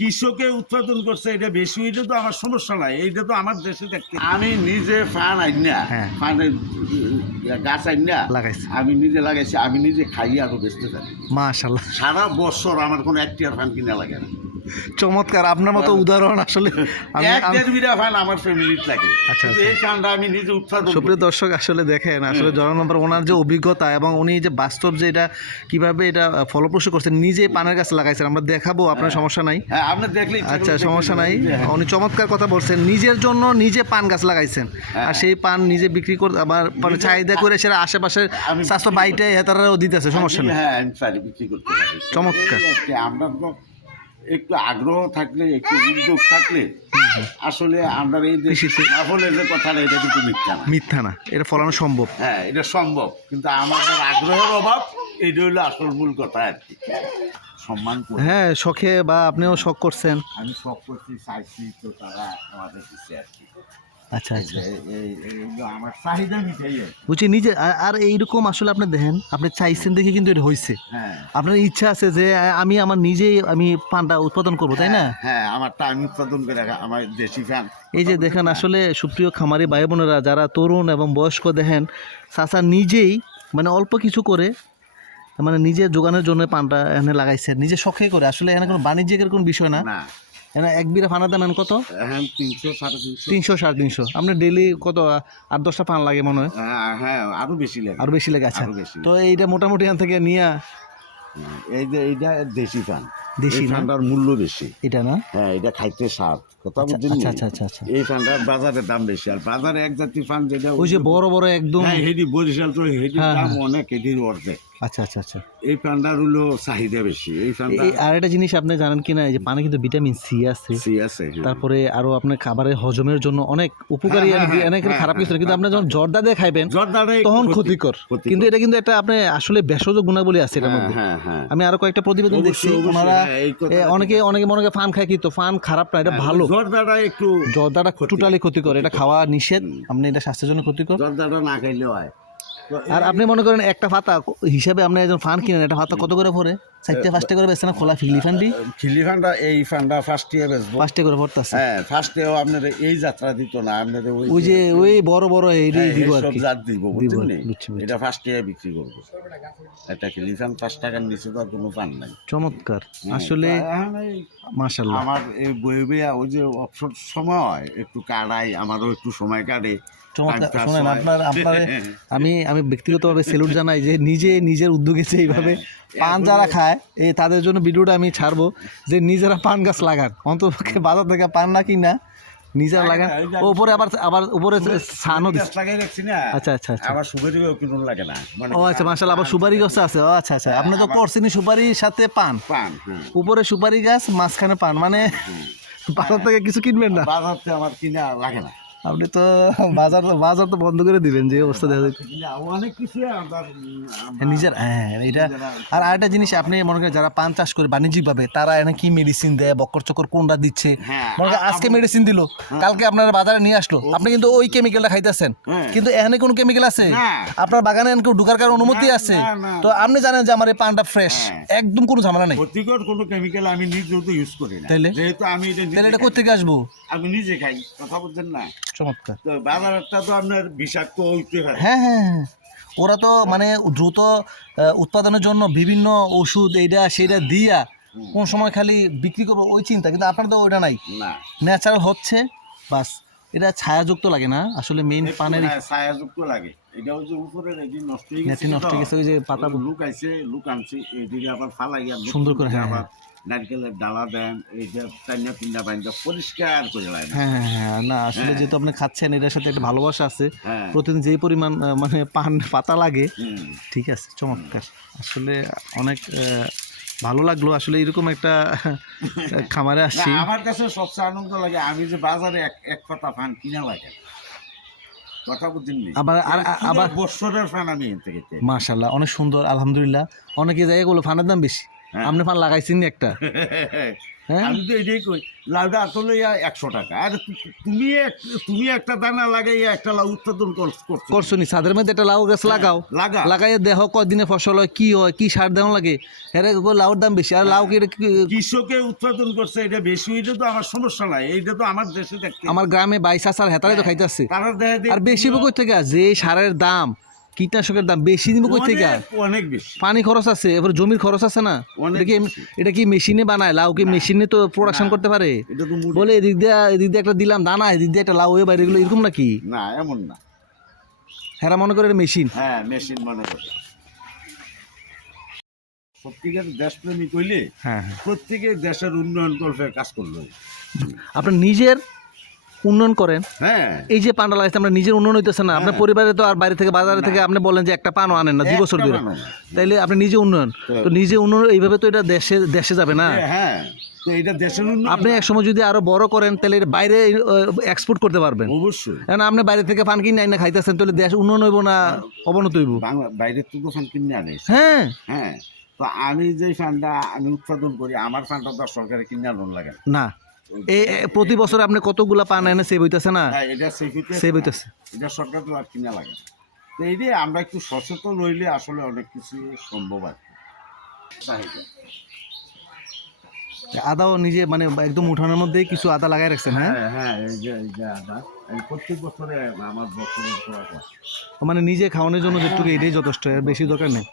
কৃষকে উৎপাদন করছে এটা বেশি এটা তো আমার সমস্যা নাই এটা তো আমার দেশে দেখতে আমি নিজে ফান আইনা না ফানের গাছ আইনা লাগাইছে। আমি নিজে লাগাইছি আমি নিজে খাইয়ে আরও বেচতে থাকি মাশাল্লাহ। সারা বছর আমার কোনো আর ফান কিনা লাগে না। চমৎকার আপনার মতো উদাহরণ আসলে আমার ফ্যামিলির লাগে। আচ্ছা, আচ্ছা। এই ফানটা আমি নিজে উৎপাদন সুপ্রিয় দর্শক আসলে দেখেন আসলে জল নম্বর ওনার যে অভিজ্ঞতা এবং উনি যে বাস্তব যে এটা কীভাবে এটা ফলপ্রসূ করছেন নিজে পানের গাছ লাগাইছেন আমরা দেখাবো আপনার সমস্যা নাই। হ্যাঁ আপনি দেখলে আচ্ছা সমস্যা নাই। উনি চমৎকার কথা বলছেন নিজের জন্য নিজে পান গাছ লাগাইছেন। আর সেই পান নিজে বিক্রি করে আবার মানে চাহিদা করে সেটা আশেপাশে স্বাস্থ্য বাইটে হেতারাও দিতেছে সমস্যা নেই। হ্যাঁ আমি বিক্রি করতে চমৎকার। আমরা তো একটু আগ্রহ থাকলে একটু উদ্যোগ থাকলে আসলে আমরা এই দেশে সাফল্যের যে কথাটা এটা কিন্তু মিথ্যা না। মিথ্যা না এটা ফলানো সম্ভব। হ্যাঁ এটা সম্ভব কিন্তু আমাদের আগ্রহের অভাব এটা হলো আসল মূল কথা আর কি। সম্মান করে। হ্যাঁ শখে বা আপনিও শখ করছেন। আমি শখ করছি চাইছি তো তারা আমাদের দিচ্ছে আর কি। আচ্ছা আচ্ছা। আমার চাহিদা মিটাই বুঝছি নিজে আর- এইরকম আসলে আপনি দেখেন আপনি চাইছেন দেখে কিন্তু এটা হয়েছে হ্যাঁ। আপনার ইচ্ছা আছে যে আমি আমার নিজেই আমি পানটা উৎপাদন করব তাই না? হ্যাঁ আমার টাইম উৎপাদন করে আমার দেশি ফ্যান। এই যে দেখেন আসলে সুপ্রিয় খামারি ভাই বোনেরা যারা তরুণ এবং বয়স্ক দেখেন চাচা নিজেই মানে অল্প কিছু করে মানে নিজের যোগানের জন্য পানটা এখানে লাগাইছে নিজে শখে করে। আসলে এখানে কোনো বাণিজ্যিকের কোনো বিষয় না। এক বিঘা ফানার দাম কত? হ্যাঁ তিনশো সাড়ে তিনশো। তিনশো সাড়ে তিনশো। আপনার ডেলি কত আট দশটা পান লাগে মনে হয়? হ্যাঁ হ্যাঁ আরও বেশি লাগে। আরও বেশি লাগে আচ্ছা। তো এইটা মোটামুটি এখান থেকে নিয়ে এই যে এইটা দেশি ফান দেশি এই ফানটার মূল্য বেশি। এটা না? হ্যাঁ এটা খাইতে স্বাদ। কথা আচ্ছা বুঝছেন আচ্ছা আচ্ছা আচ্ছা আচ্ছা। এই ফানটার বাজারের দাম বেশি। আর বাজারে এক জাতি ফান যেটা ওই যে বড় বড় একদম হ্যাঁ হেডি বরিশাল তো হেডির দাম। অনেক হেডির অর্ধেক। আচ্ছা আচ্ছা আচ্ছা। এই হলো চাহিদা বেশি। এই আর একটা জিনিস আপনি জানেন কিনা এই যে পানে কিন্তু ভিটামিন সি আছে। সি আছে। তারপরে আরও আপনার খাবারের হজমের জন্য অনেক উপকারী হ্যাঁ, হ্যাঁ, অনেক হ্যাঁ, খারাপ কিছু কিন্তু আপনি যখন জর্দা দিয়ে খাইবেন তখন ক্ষতিকর। কিন্তু এটা কিন্তু একটা আপনি আসলে ভেষজ গুণাবলী আছে এটার মধ্যে। আমি আরও কয়েকটা প্রতিবেদন দেখছি ওনারা অনেকে অনেকে মনে করে ফান খায় কিন্তু ফান খারাপ না এটা ভালো। জর্দাটা একটু জর্দাটা টোটালি ক্ষতিকর এটা খাওয়া নিষেধ আপনি এটা স্বাস্থ্যের জন্য ক্ষতিকর। জর্দাটা না খাইলেও হয়। তো আর আপনি মনে করেন একটা ফাতা হিসাবে আপনি একজন ফান কিনেন একটা ফাতা কত করে পড়ে? চারটে ফার্স্টে করে বেচছে না খোলা ফিলি ফান্ডি ফিলি ফান্ডা এই ফান্ডা ফার্স্ট ইয়ার বেচবো। ফার্স্টে করে পড়তেছে। হ্যাঁ ফার্স্ট ও আপনাদের এই যাত্রা দিত না আপনাদের ওই ওই যে ওই বড় বড় এই হ্যাঁ, দিব আর কি। জাত দিব বুঝছেন। এটা ফার্স্ট ইয়ার বিক্রি করব। খিলি ফান পাঁচ টাকার নিচে তো আর কোনো ফান নাই। চমৎকার। আসলে এখন মাশাল্লাহ আমার এই ওই যে অবসর সময় একটু কাটাই আমারও একটু সময় কাটে। হয়। আপনার আপনার আমি আমি ব্যক্তিগতভাবে সেলুট জানাই যে নিজে নিজের উদ্যোগে যে এইভাবে হ্যাঁ, পান যারা খায় এই তাদের জন্য ভিডিওটা আমি ছাড়বো যে নিজেরা পান গাছ লাগান। অন্তপক্ষে বাজার থেকে পান না কিনা নিজেরা লাগান উপরে আবার আবার উপরে ছানও দিচ্ছে লাগাই রাখছি না আচ্ছা আচ্ছা আচ্ছা। সুপারি গাছ লাগে না ও আচ্ছা আবার সুপারি গাছ আছে। ও আচ্ছা আচ্ছা। আপনি তো করছেনই সুপারির সাথে পান। পান হ্যাঁ। উপরে সুপারি গাছ মাঝখানে পান। মানে বাজার থেকে কিছু কিনবেন না। বাজার থেকে আমার কিনা লাগে না। আপনি তো বাজার বাজার তো বন্ধ করে দিবেন যে অবস্থা দেখা যাচ্ছে। অনেক কিছু হ্যাঁ, নিজের হ্যাঁ এটা আর আরেকটা জিনিস আপনি মনে করেন যারা পান চাষ করে বাণিজ্যিকভাবে তারা এনে কি মেডিসিন দেয় বক্কর চকর কোনটা দিচ্ছে? হ্যাঁ, মনে করেন আজকে মেডিসিন দিল কালকে আপনার বাজারে নিয়ে আসলো আপনি কিন্তু ওই কেমিক্যালটা খাইতেছেন। হ্যাঁ। কিন্তু এখানে কোনো কেমিক্যাল আছে? আপনার বাগানে কেউ ঢুকার কারণ অনুমতি আছে? তো আপনি জানেন যে আমার এই পানটা ফ্রেশ হ্যাঁ। একদম কোনো ঝামেলা নেই। ক্ষতিকর কোনো কেমিক্যাল আমি নিজেও তো ইউজ করি না। তাইলে? যেহেতু আমি এটা তাহলে। কোথেকে আসব? আমি নিজে খাই কথা বলছেন না? চমৎকার। তো বাজারটা তো আপনার বিষাক্ত হইতে পারে। হ্যাঁ হ্যাঁ হ্যাঁ। ওরা তো মানে দ্রুত উৎপাদনের জন্য বিভিন্ন ওষুধ এইটা সেইটা দিয়া কোন সময় খালি বিক্রি করব ওই চিন্তা। কিন্তু আপনার তো ওইটা নাই। না। ন্যাচারাল হচ্ছে বাস। এটা ছায়াযুক্ত লাগে না? আসলে মেইন পানের হ্যাঁ, ছায়াযুক্ত লাগে। এটা এই যে নষ্ট হয়ে নেতি নষ্ট হয়ে গেছে ওই যে পাতা লুক আইছে লুক আনছে এইদিকে আবার নতুন সুন্দর করে, হ্যাঁ, আবার নারকেলের ডালা দেন এই যে টাইনা পিন্ডা বাইন্দা পরিষ্কার করে লাগে হ্যাঁ হ্যাঁ হ্যাঁ না আসলে যেহেতু আপনি খাচ্ছেন এটার সাথে একটা ভালোবাসা আছে। হ্যাঁ। প্রতিদিন যেই পরিমাণ মানে পান পাতা লাগে ঠিক আছে চমৎকার। আসলে অনেক ভালো লাগল। আসলে এরকম একটা খামারে আসছি আমার কাছে সবচেয়ে আনন্দ লাগে আমি যে বাজারে এক এক পাতা ফান কিনা লাগে কথা বুঝছেন আবার বছরের ফান আমি এর মাশাল্লাহ অনেক সুন্দর আলহামদুলিল্লাহ। অনেকে জায়গাগুলো ফানের দাম বেশি। হ্যাঁ। আপনি পান লাগাইছেন একটা। হ্যাঁ। আমি তো এটাই কই লাউটা আসলে একশো টাকা। আর তুমি তুমি একটা দানা লাগাইয়া একটা লাউ উৎপাদন কর- করছ। করছ নি। ছাদের মধ্যে একটা লাউ গাছ লাগাও। লাগা। লাগাইয়া দেহ কদিনে ফসল হয় কি হয় কি সার দেওয়া লাগে। এরা লাউর দাম বেশি। আর লাউ কি এটা কৃষকে উৎপাদন করছে এটা বেশি এটা তো আমার সমস্যা নাই। এইটা তো আমার দেশে দেখতে। আমার গ্রামে বাইশ আসার হেতারাই তো দেখা যায় আর বেশি কই থেকে যে সারের দাম। কীটনাশকের দাম বেশি দিব কই থেকে? অনেক- বেশি। পানি খরচ আছে এবার জমির খরচ আছে না? এটা কি এটা কি মেশিনে বানায়? লাউ কি মেশিনে তো প্রোডাকশন করতে পারে? বলে এদিক দিয়ে এদিক দিয়ে একটা দিলাম দানা এদিক দিয়ে একটা লাউ হয়ে বাইরে এগুলো এরকম নাকি? না এমন না। হেরা মনে করে মেশিন। হ্যাঁ মেশিন মনে করে। সত্যিকার দেশপ্রেমিক হইলে হ্যাঁ হ্যাঁ। প্রত্যেকে দেশের উন্নয়ন করবে কাজ করল আপনার নিজের উন্নয়ন করেন। হ্যাঁ। এই যে পান্ডা লাগাইছে আমরা নিজের উন্নয়ন হইতেছে না। আপনার হ্যাঁ। পরিবারে তো আর বাইরে থেকে বাজারে থেকে আপনি বলেন যে একটা পানও আনেন না দুই বছর ধরে। তাইলে আপনি নিজে উন্নয়ন। তো নিজে উন্নয়ন এইভাবে তো এটা দেশে দেশে যাবে না। হ্যাঁ, এটা দেশের আপনি এক সময় যদি আরও বড় করেন তাহলে বাইরে এক্সপোর্ট করতে পারবেন। অবশ্যই। কারণ আপনি বাইরে থেকে পান কিনে আইনা খাইতেছেন তাহলে দেশ উন্নয়ন হইব না অবনত হইব। বাংলা বাইরের তো দোকান কিনে আনে। হ্যাঁ। হ্যাঁ। তো আমি যে ফান্ডটা আমি উৎপাদন করি আমার ফান্ডটা তো সরকারে কিনে আনুন লাগে না। না এ এ, প্রতি বছর আপনি কতগুলা পান এনে সেভ হইতেছে না? হ্যাঁ এটা সেভ হইতেছে। এটা সরকার তো আর কিনা লাগে তো এই যে আমরা একটু সচেতন রইলে আসলে অনেক কিছু সম্ভব আর আদাও নিজে মানে একদম উঠানোর মধ্যে কিছু আদা লাগাই রাখছেন হ্যাঁ? হ্যাঁ হ্যাঁ এই যে এই যে আদা। প্রত্যেক বছরে আমার বছরে মানে নিজে খাওয়ানোর জন্য যেটুকু এটাই যথেষ্ট এর বেশি দরকার নেই।